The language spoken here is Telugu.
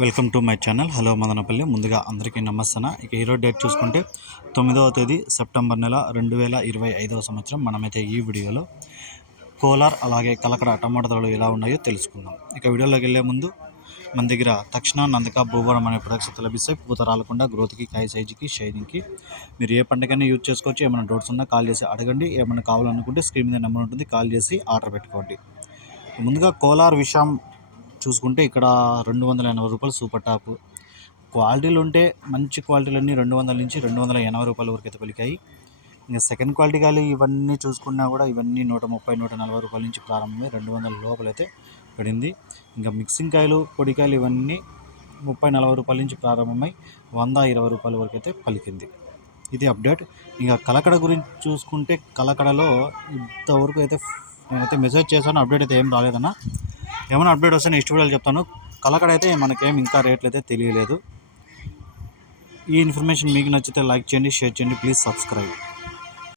Welcome to my channel. Hello Madanapalle. ముందుగా అందరికీ నమస్తన ఇక ఈరోజు డేట్ చూసుకుంటే తొమ్మిదవ తేదీ సెప్టెంబర్ నెల రెండు వేల ఇరవై ఐదవ సంవత్సరం. మనమైతే ఈ వీడియోలో కోలార్ అలాగే కలకడ టమాటా ధరలు ఎలా ఉన్నాయో తెలుసుకుందాం. ఇక వీడియోలోకి వెళ్ళే ముందు మన దగ్గర తక్షణ నందక భూవరం అనే ప్రొడక్ట్స్ లభిస్తాయి. పూత రాలకుండా గ్రోత్కి కాయ సైజుకి షైనింగ్కి మీరు ఏ పంటకైనా యూజ్ చేసుకోవచ్చు. ఏమైనా డౌట్స్ ఉన్నా కాల్ చేసి అడగండి. ఏమైనా కావాలనుకుంటే స్క్రీన్ మీద నెంబర్ ఉంటుంది. కాల్ చేసి ఆర్డర్ పెట్టుకోండి. ముందుగా కోలార్ విషయం చూసుకుంటే ఇక్కడ రెండు వందల ఎనభై రూపాయలు సూపర్ టాప్. క్వాలిటీలు ఉంటే మంచి క్వాలిటీలన్నీ రెండు వందల నుంచి రెండు వందల ఎనభై రూపాయల వరకు అయితే పలికాయి. ఇంకా సెకండ్ క్వాలిటీ కానీ ఇవన్నీ చూసుకున్నా కూడా ఇవన్నీ నూట ముప్పై నూట నలభై రూపాయల నుంచి ప్రారంభమై రెండు వందల లోపలైతే పడింది. ఇంకా మిక్సింగ్ కాయలు పొడికాయలు ఇవన్నీ ముప్పై నలభై రూపాయల నుంచి ప్రారంభమై వంద ఇరవై రూపాయల వరకు అయితే పలికింది. ఇది అప్డేట్. ఇంకా కలకడ గురించి చూసుకుంటే కలకడలో ఇంతవరకు అయితే నేనైతే మెసేజ్ చేశాను అప్డేట్ అయితే ఏం రాలేదన్నా. ఏమైనా అప్డేట్ వస్తే నెక్స్ట్ వీడియోలో చెప్తాను. కలకడ అయితే మనకేం ఇంకా రేట్లు అయితే తెలియలేదు. ఈ ఇన్ఫర్మేషన్ మీకు నచ్చితే లైక్ చేయండి షేర్ చేయండి ప్లీజ్ సబ్స్క్రైబ్